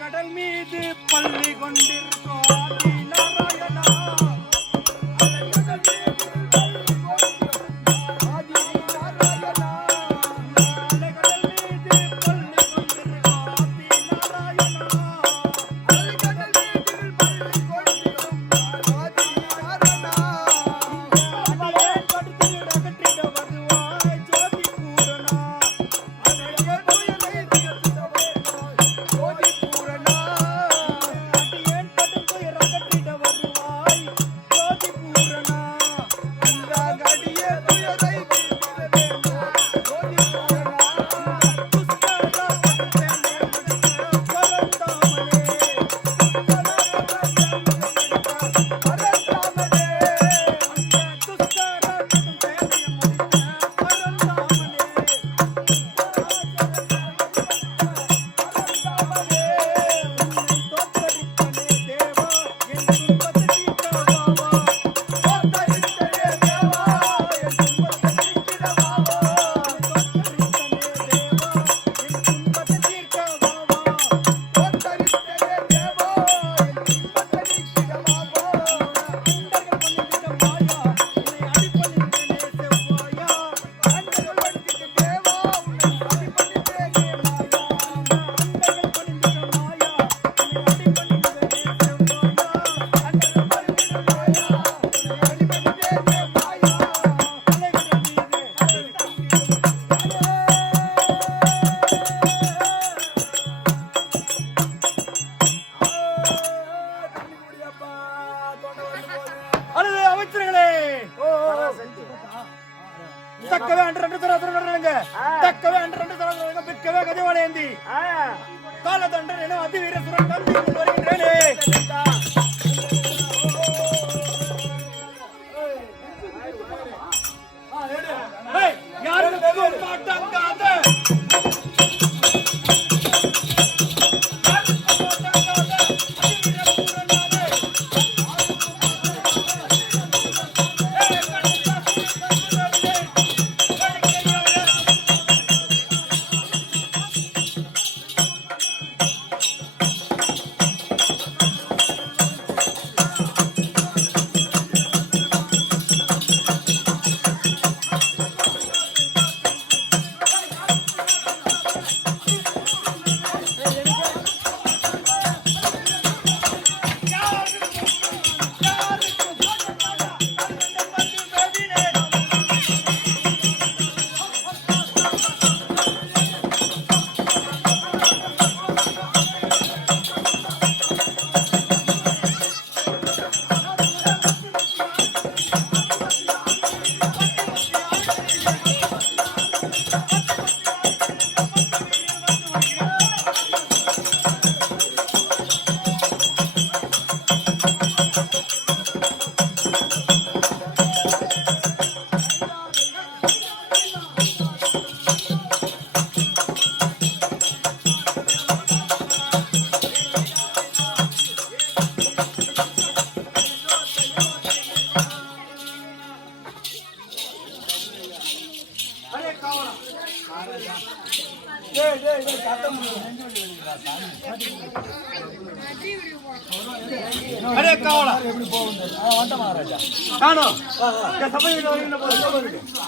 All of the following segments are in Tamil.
கடல் மீது பள்ளி கொண்டிருக்கோம் நாராயணா.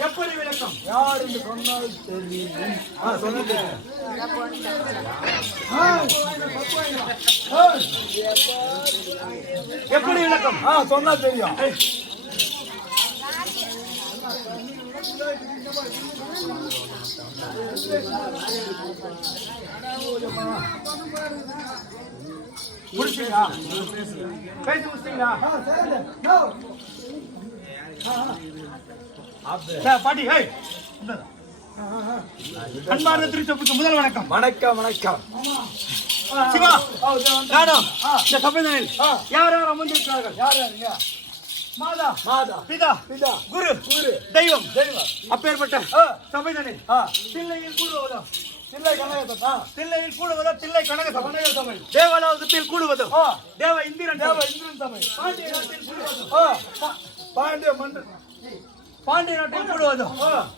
எப்படி விளக்கம்? யார் என்று சொன்னால் தெரியும். எப்படி விளக்கம்? சொன்னா தெரியும். முடிச்சீங்களா? பேசி முடிச்சிட்டீங்களா? பாட்டி அன்பார்ந்த திருச்சபைக்கு முதல் வணக்கம். வணக்கம் வணக்கம். சிவா, நானும் இந்த சபையில் யார் யார் அமர்ந்திருக்கிறார்கள்? யார் யாருங்க? மாதா, மாதா, பிதா, பிதா, குரு, குரு, தெய்வம், தெய்வம். அப்பேற்பட்ட சபைதனில் தில்லையில் கூடுவதோ தில்லை கனகசபை, தில்லையில் கூடுவதோ தில்லை கனகசபை, கனகசபை, தேவலோகத்தில் கூடுவதோ தேவ இந்திரன், தேவ இந்திரன் சபை, பாண்டிய நாட்டில் கூடுவதோ பாண்டிய மன்னர், பாண்டிய நாட்டில் கூடுவதும்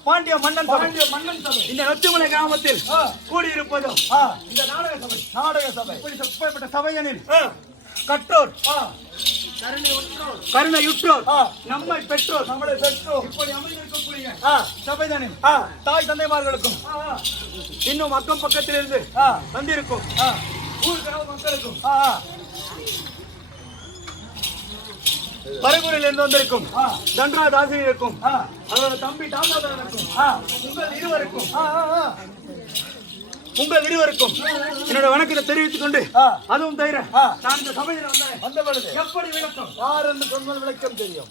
பாண்டிய மன்னன் சபை இந்த நொச்சிமலை கிராமத்தில் கூடியிருப்பதும் இந்த நாடக சபை இப்படிப்பட்ட சபையனில் கற்றோர் கருணையுற்றோர் நம்மை பெற்றோர் இப்படி அமைந்திருக்கக்கூடிய சபைதனில் தாய் தந்தைமார்களுக்கும் இன்னும் அக்கம் பக்கத்திலிருந்து வந்திருக்கும் ஊர் கிராம மக்களுக்கும் பரகூரில் இருந்து வந்திருக்கும் தன்ராஜ் ஆசிரியருக்கும் அவரோட தம்பி தாமோதரனுக்கும் உங்கள் இருவருக்கும் என்னோட வணக்கத்தை தெரிவித்துக் கொண்டு அதுவும் தவிர நான் இந்த சபையில் வந்த பொழுது எப்படி விளக்கம் யார் என்று சொன்னால் விளக்கம் தெரியும்.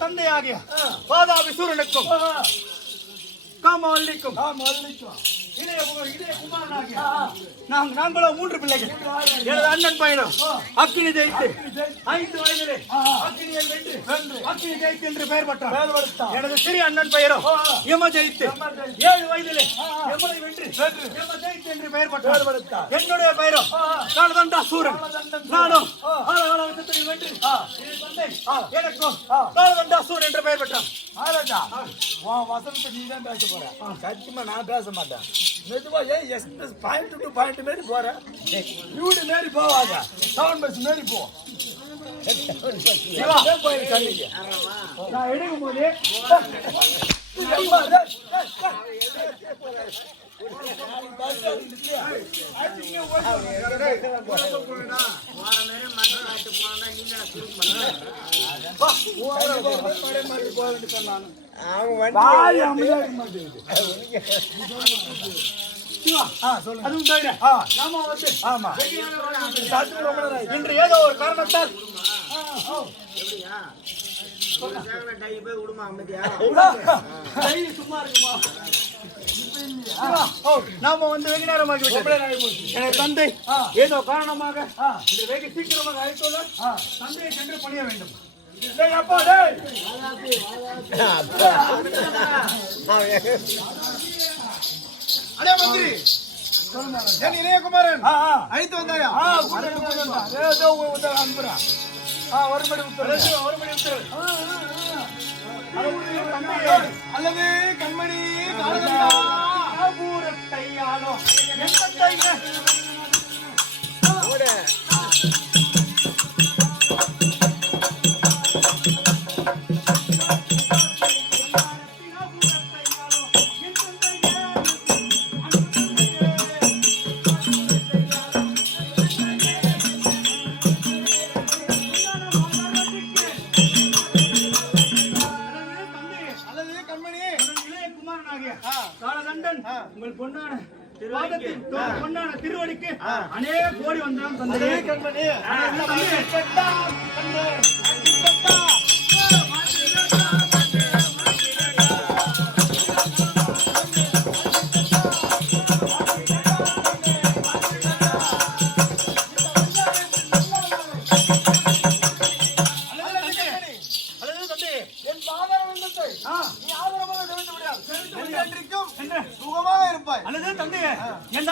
தந்தையாகிய வாதாபி சூரனுக்கும் காமவல்லிக்கும் இளைய குமாரனாகிய நாங்களும் 3 பிள்ளைகள். எனது அண்ணன் பையனும் அக்கினி ஜெயித்து 5 வயதிலே அக்கினியை வென்று அக்கினி ஜெயித்து என்று பெயர் பெற்றார். எனது சிறிய அண்ணன் பெயரும் யம ஜெயித்து 7 வயதிலே யமனை வென்று யம ஜெயித்து என்று பெயர் பெற்றார். என்னுடைய பெயரும் காலதண்டா சூரன். நானும் ஆலகாலத்தில் வென்று எனக்கும் காலதண்டா சூரன் என்று பெயர் பெற்றார். வசனத்தை நீ தான் பேச போற, சத்தியமா நான் பேச மாட்டேன். மெதுவா எக்ஸ்பிரஸ் பாயிண்ட் டு பாயிண்ட் மாரி போற, யூடி மாரி போவாத, டவுன் பஸ் மாரி போ. நான் எடுக்கும் போது இன்று ஏதோ ஒரு காரணத்தால் சும்மா இருக்குமா நாம வந்து வெகு நேரமாகி எனது தந்தை ஏதோ காரணமாக வெகு சீக்கிரமாக அழைத்துள்ளார். தந்தையை சென்று பணிய வேண்டும். அடே மந்திரி, என் இளையகுமாரன் அழைத்து வந்தாயா? அனுப்புறா ஒருபடி உத்தரவு அல்லது கண்மணி உங்கள் பொன்னான திருவடிக்கு அநேக கோடி வந்தான் தந்தை. கண்மணி அல்லது தந்தையே என்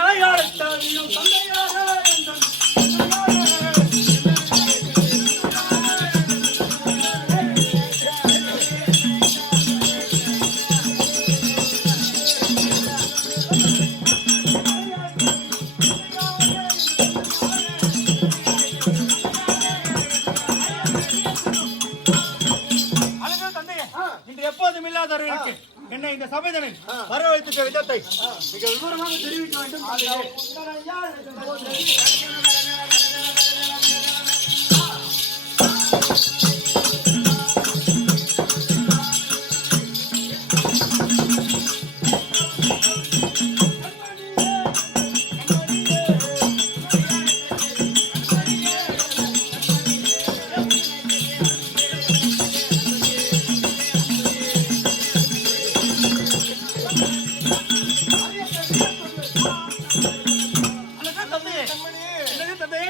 இன்று எப்போதும் இல்லாதவர்களுக்கு என்னை இந்த சபைதனில் வரவழைத்துட்ட விதத்தை மிக விவரமாக தெரிவிக்க வேண்டும்.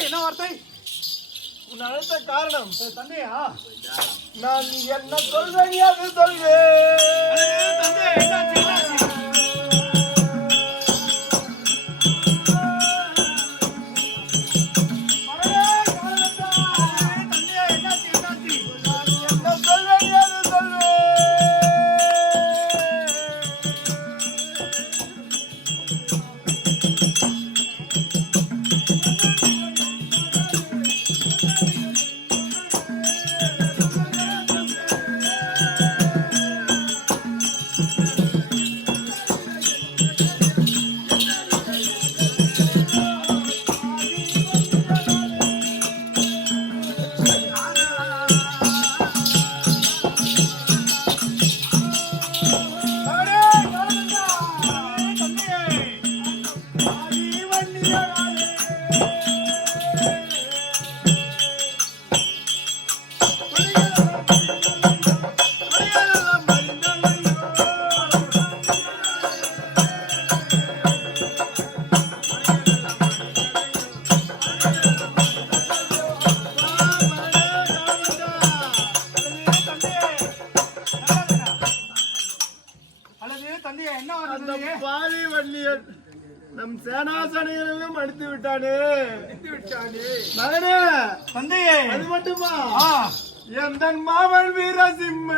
என்ன வார்த்தை? உன் அழைத்த காரணம் தந்தையா? நான் என்ன சொல்வேன் அது சொல்வேன். தந்தை என்னாச்சு? நம் சேனாசனையிலும் அடித்து விட்டானே. மகனே தந்தையே, அது மட்டுமா எந்த மாவன் வீரசிம்ம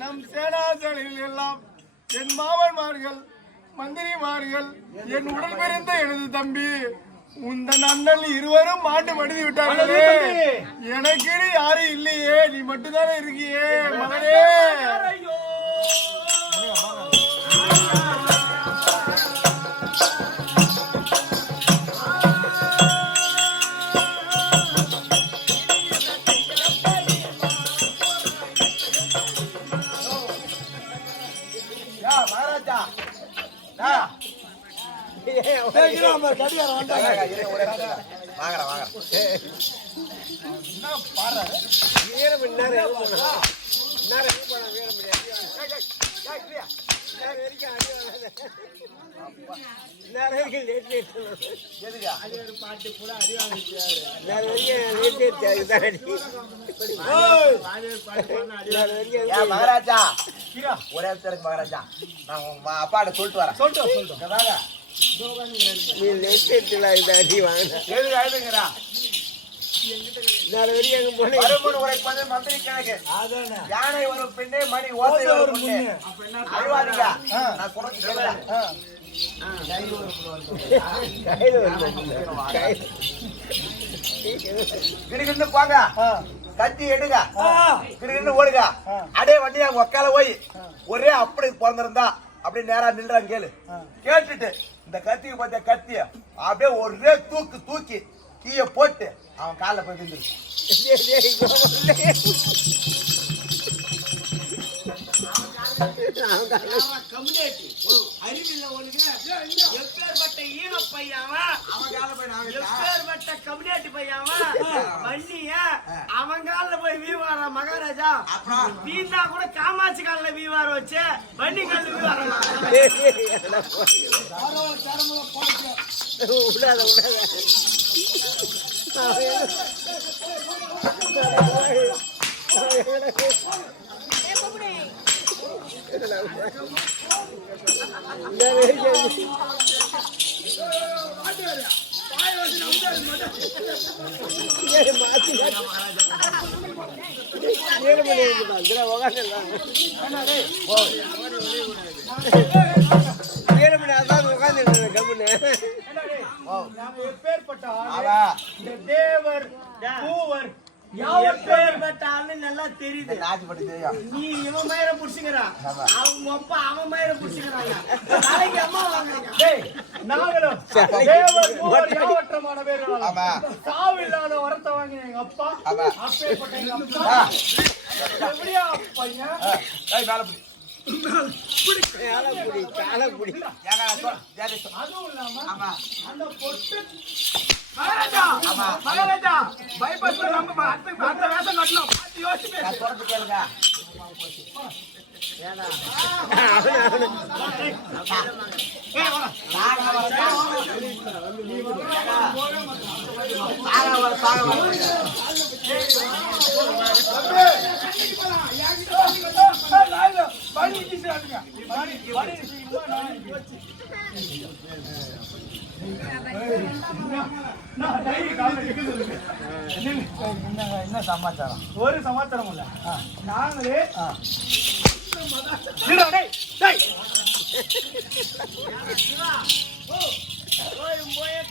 நம் சேனாசனில் எல்லாம் என் மாவன்மார்கள் மந்திரிமார்கள் என் உடல் பிறந்த எனது தம்பி உந்தன் அண்ணன் இருவரும் மாண்டு மடிந்து விட்டார்களே. எனக்கு யாரும் இல்லையே, நீ மட்டும்தானே இருக்கியே மகனே. மகாராஜா ஒரே பேருக்கு மகாராஜா நான் உங்க அப்பாட்ட சொல்லிட்டு வரேன். யானை ஒரு பெண்ணே மணி ஓசை ஒரு பொண்ணு அழுவாதீங்க. நான் குறைச்சு சொல்றேன். கிடுகிட்டு போங்க, கத்தி எடுங்க, கிடுகிட்டு ஓடுங்க. அடே வண்டி அவங்க உக்கால போய் ஒரே அப்படி பிறந்திருந்தா அப்படி நேரா நின்றாங்க கேளு. கேட்டுட்டு இந்த கத்திக்கு பார்த்த கத்திய அப்படியே ஒரே தூக்கி கீழே போட்டு அவன் காலில் போய் விழுந்துரு. மகாராஜா வீணா கூட காமாட்சி கால வீவார வச்சு வண்டி கால வீவார தேவர் பூவர் நல்லா தெரியுது. நீ இவன் மயிர புடிச்சுக்கிறான், அவங்க அப்பா அவன் மயிர புடிச்சுக்கிறாங்க. நாளைக்கு அம்மா வாங்குறீங்க. நாங்களும் தேவர் பூவர் யாவற்றமான பேர் சாவு இல்லாத வரத்தை வாங்கின எங்க அப்பா. அப்பேற்பட்ட எங்க அப்பா எப்படியா பையன் அதுவும் இல்லாம அந்த பொட்டு மகாராஜா பயப்பட நம்ம அடுத்த வேஷம் கட்டணும். பார்த்து யோசிச்சு கேளுங்க. என்ன சமாச்சாரம்? ஒரு சமாச்சாரம் இல்ல, நாங்களே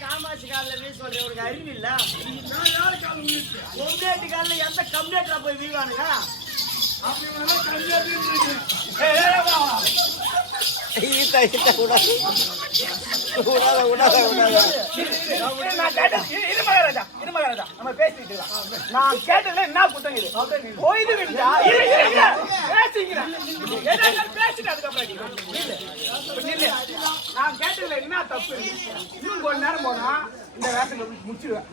காமாட்சி கால வீ சொல்றேன். உனக்கு அறிவு இல்ல? பொம்னேட்டு கால எந்த கம்ப்ளீட்டா போய் வீவானுங்க? நம்ம பேசிட்டு நான் கேட்டதுல என்ன புத்தகம் இது போயிது விட்டா பேசிக்கிறேன். பேசிட்டு அதுக்கப்புறம் நான் கேட்டதுல என்ன தப்பு? இன்னும் கொஞ்ச நேரம் போனா இந்த வேஷம் முடிச்சிடுவேன்.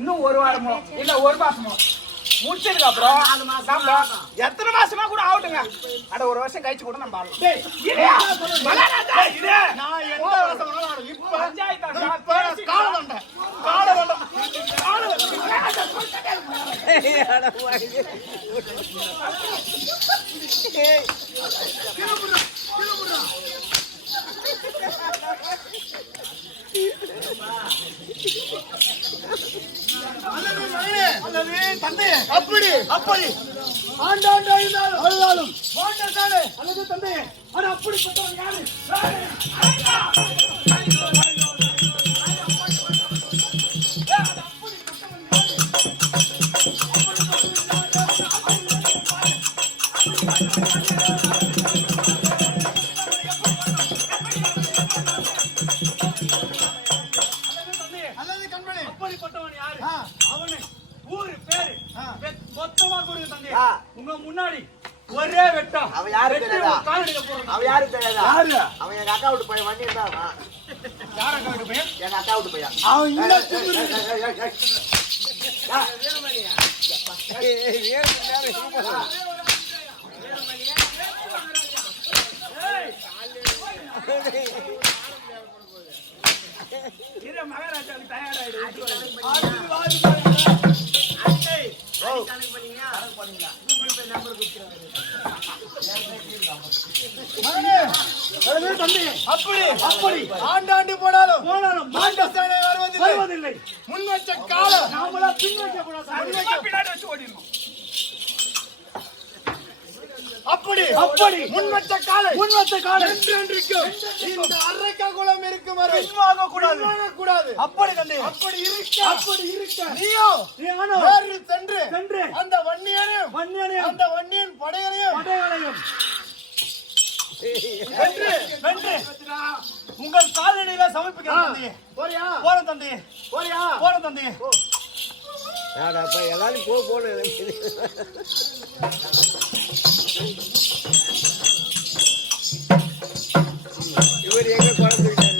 இன்னும் ஒரு வாரமோ இல்ல ஒரு மாசமோ முடிச்சதுக்கு அப்புறம் நம்ம எத்தனை மாசமா கூட ஆகட்டுங்க, அட ஒரு வருஷம் கழிச்சு கூட நம்ம தந்தை அப்படி அப்படி ஆண்டாண்டு போனாலும் மாட்டேன் அல்லது தந்தையே ஆனா அப்படிப்பட்டவன் யாரு? அல்லது கண்மணி அப்படிப்பட்டவன் யாரு? ஆ. அவனை ஊரு பேரு மொத்தமா கொடுங்க தந்தையே. ஆ. உங்க முன்னாடி ஒரே வெட்டம். அவன் யாரு வெட்டி தெரியாதா? உங்க கால் எடுக்க போறோம். அவன் யாரு தெரியாதா? யாரு? அவன் எங்க அக்கா வீட்டு பையன் வண்டி இருந்தா யார காட்டு பையன்? எங்க அக்கா வீட்டு பையன் அவன் இந்த இரு மகாராஜாவுக்கு தயாராயிடு. மகனே அல்லது தந்தையே அப்படி அப்படி ஆண்டாண்டு போனாலும் போனாலும் மாண்டஸ்தானே வருவதில்லை வருவதில்லை. முன் வச்ச காலம் நாமளா பின் வைக்க கூடாது. பின்னாடி வச்சு ஓடிடணும். அப்படி அப்படி முன் வச்ச காலை முன்வத்த காலம் என்றென்றைக்கும் இந்த அரக்க குலம் இருக்கும் வரை பின்வாங்க கூடாது. கூடாது அப்படி தந்தையே அப்படி இருக்க அப்படி இருக்க நீயோ நீயானோ வேறு சென்று சென்று அந்த வன்னியனையும் வன்னியனையும் அந்த வன்னியன் படைகளையும் படைகளையும் வென்று வென்று உங்கள் காலடியில சமர்ப்பிக்கிறேன் தந்தையே. போறியா போற தந்தையே போறியா போற தந்தையே. எல்லாரும் போன இவர் எங்க குழந்தைகிட்டாரு